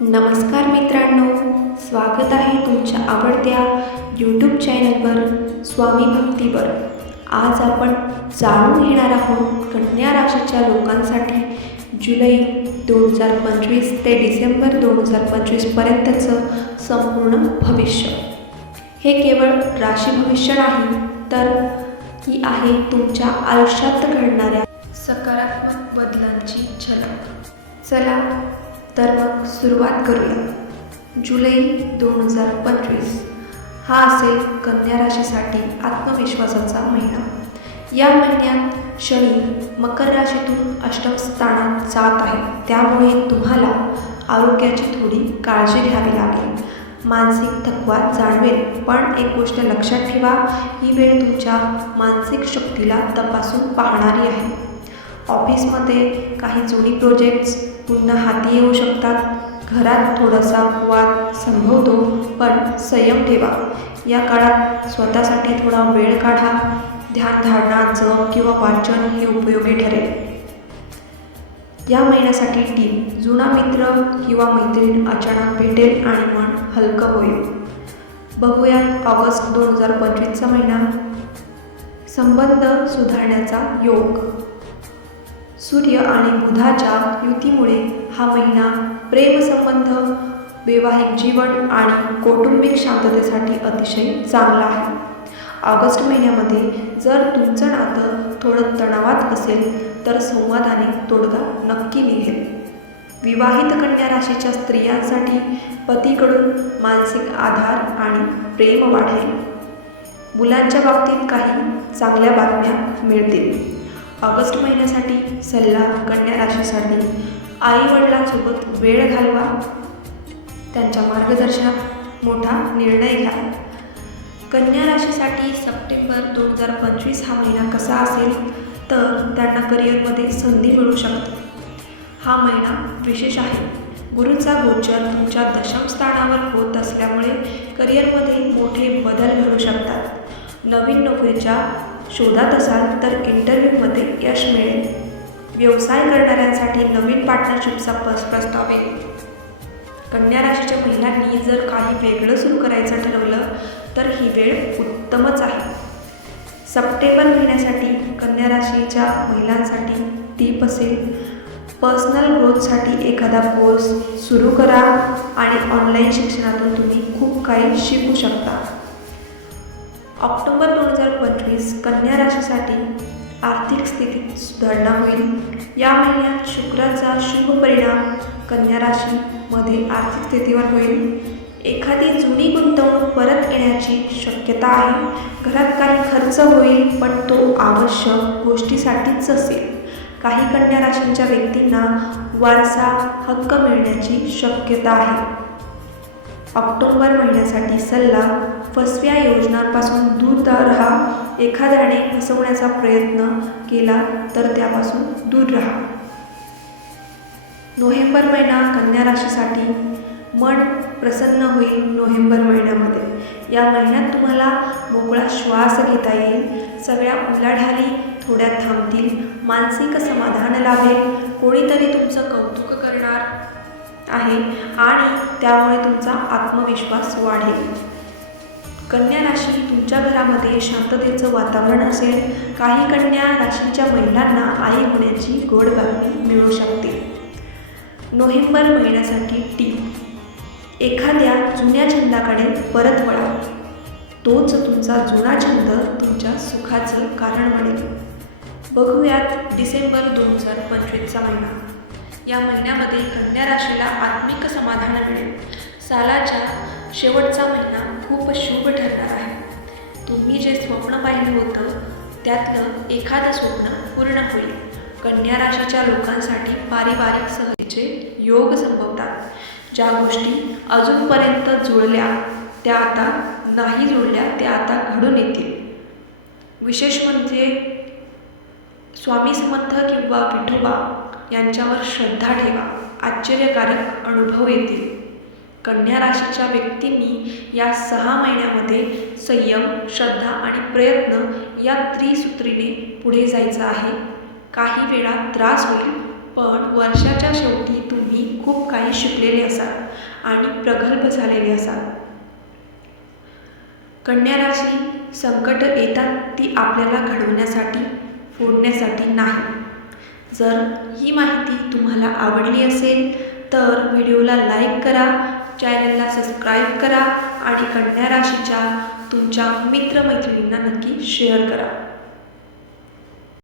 नमस्कार मित्रांनो, स्वागत आहे तुमच्या आवडत्या यूट्यूब चॅनलवर स्वामी भक्तीवर. आज आपण जाणून घेणार आहोत कन्या राशीच्या लोकांसाठी जुलै 2025 ते डिसेंबर 2025पर्यंतचं संपूर्ण भविष्य. हे केवळ राशी भविष्य नाही, तर ही आहे तुमच्या आयुष्यात घडणाऱ्या सकारात्मक बदलांची झलक. चला तर मग सुरुवात करूया. जुलै 2025 हा असेल कन्या राशीसाठी आत्मविश्वासाचा महिना. या महिन्यात शनी मकर राशीतून अष्टम स्थानात जात आहे, त्यामुळे तुम्हाला आरोग्याची थोडी काळजी घ्यावी लागेल. मानसिक थकवा जाणवेल, पण एक गोष्ट लक्षात ठेवा, ही वेळ तुमच्या मानसिक शक्तीला तपासून पाहणारी आहे. ऑफिसमध्ये काही जुनी प्रोजेक्ट्स पुन्हा हाती येऊ शकतात. घरात थोडासा वाद संभवतो, पण संयम ठेवा. या काळात स्वतःसाठी थोडा वेळ काढा. ध्यानधारणा, जप किंवा वाचन हे उपयोगी ठरेल. या महिन्यासाठी टीप: जुना मित्र किंवा मैत्रीण अचानक भेटेल आणि मन हलकं होईल. बघूयात ऑगस्ट 2025चा महिना. संबंध सुधारण्याचा योग. सूर्य आणि बुधाच्या युतीमुळे हा महिना प्रेमसंबंध, वैवाहिक जीवन आणि कौटुंबिक शांततेसाठी अतिशय चांगला आहे. ऑगस्ट महिन्यामध्ये जर तुमचं नातं थोडं तणावात असेल, तर संवादाने तोडगा नक्की निघेल. विवाहित कन्या राशीच्या स्त्रियांसाठी पतीकडून मानसिक आधार आणि प्रेम वाढेल. मुलांच्या बाबतीत काही चांगल्या बातम्या मिळतील. ऑगस्ट महिन्यासाठी सल्ला: कन्या राशीसाठी आई-वडिलांसोबत वेळ घालवा. त्यांच्या मार्गदर्शनात मोठा निर्णय घ्या. कन्या राशीसाठी सप्टेंबर 2025 हा महिना कसा असेल, तर त्यांना करिअरमध्ये संधी मिळू शकते. हा महिना विशेष आहे. गुरूचा गोचर तुमच्या दशम स्थानावर होत असल्यामुळे करिअरमध्ये मोठे बदल घडू शकतात. नवीन नोकरीच्या शोधात असाल तर इंटरव्ह्यूमध्ये यश मिळेल. व्यवसाय करणाऱ्यांसाठी नवीन पार्टनरशिपचा प्रस्ताव येईल. कन्या राशीच्या महिलांनी जर काही वेगळं सुरू करायचं ठरवलं तर ही वेळ उत्तमच आहे. सप्टेंबर महिन्यासाठी कन्या राशीच्या महिलांसाठी टीप असेल: पर्सनल ग्रोथसाठी एखादा कोर्स सुरू करा आणि ऑनलाईन शिक्षणातून तुम्ही खूप काही शिकू शकता. ऑक्टोबर 2025 कन्या राशीसाठी आर्थिक स्थितीत सुधारणा होईल. या महिन्यात शुक्राचा शुभ परिणाम कन्या राशीमध्ये आर्थिक स्थितीवर होईल. एखादी जुनी गुंतवणूक परत येण्याची शक्यता आहे. घरात काही खर्च होईल, पण तो आवश्यक गोष्टीसाठीच असेल. काही कन्या राशींच्या व्यक्तींना वारसा हक्क मिळण्याची शक्यता आहे. ऑक्टोबर महिन्यासाठी सल्ला: फसव्या योजनांपासून दूर राहा. एखाद्याने फसवण्याचा प्रयत्न केला तर त्यापासून दूर राहा. नोव्हेंबर महिना कन्या राशीसाठी मन प्रसन्न होईल. नोव्हेंबर महिन्यामध्ये या महिन्यात तुम्हाला मोकळा श्वास घेता येईल. सगळ्या उलाढाली थोड्या थांबतील. मानसिक समाधान लाभेल. कोणीतरी तुमचं कौतुक करणार आहे आणि त्यामुळे तुमचा आत्मविश्वास वाढेल. कन्या राशी, तुमच्या घरामध्ये शांततेचं वातावरण असेल. काही कन्या राशीच्या महिलांना आई होण्याची गोड बातमी मिळू शकते. नोव्हेंबर महिन्यासाठी टीप: एखाद्या जुन्या छंदाकडे परत वळा. तोच तुमचा जुना छंद तुमच्या सुखाचं कारण बनेल. बघूयात डिसेंबर 2025चा महिना. या महिन्यामध्ये कन्या राशीला आत्मिक समाधान मिळेल. सालाच्या शेवटचा महिना खूप शुभ ठरणार आहे. तुम्ही जे स्वप्न पाहिलं होतं त्यातलं एखादं स्वप्न पूर्ण होईल. कन्या राशीच्या लोकांसाठी पारिवारिक सहलीचे योग संभवतात. ज्या गोष्टी अजूनपर्यंत जुळल्या त्या आता नाही जुळल्या त्या आता घडून येतील. विशेष म्हणजे स्वामी समर्थ किंवा विठोबा यांच्यावर श्रद्धा ठेवा. आश्चर्यकारक अनुभव येतील. कन्या राशीच्या व्यक्तींनी या 6 महिन्यामध्ये संयम, श्रद्धा आणि प्रयत्न या त्रिसूत्रीने पुढे जायचं आहे. काही वेळा त्रास होईल, पण वर्षाच्या शेवटी तुम्ही खूप काही शिकलेले असाल आणि प्रगल्भ झालेले असाल. कन्या राशी संकट येतात ती आपल्याला घडवण्यासाठी, फोडण्यासाठी नाही. जर ही माहिती तुम्हाला आवडली असेल तर व्हिडिओला लाईक करा, चॅनलला सबस्क्राईब करा आणि कन्या राशीच्या तुमच्या मित्रमैत्रिणींना नक्की शेअर करा.